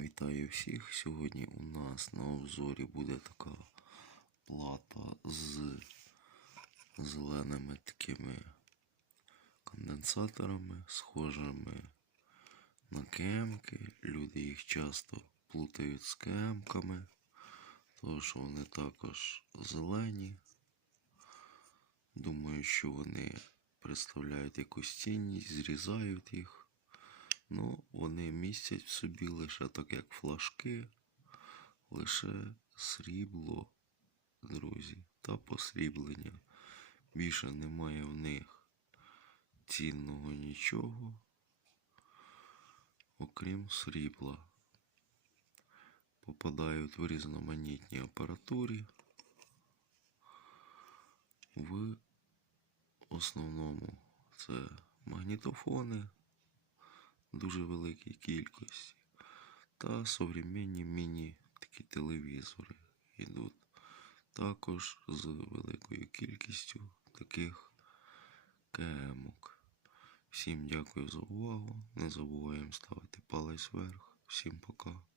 Вітаю всіх. Сьогодні у нас на обзорі буде така плата з зеленими такими конденсаторами, схожими на кемки. Люди їх часто плутають з кемками, тому що вони також зелені. Думаю, що вони представляють якусь цінність, зрізають їх. Ну, вони містять в собі лише так як флажки, лише срібло, друзі, та посріблення. Більше немає в них цінного нічого, окрім срібла. Попадають в різноманітній апаратурі. В основному це магнітофони дуже великій кількості. Та современні міні такі телевізори йдуть також з великою кількістю таких кемок. Всім дякую за увагу. Не забуваємо ставити палець вверх. Всім пока.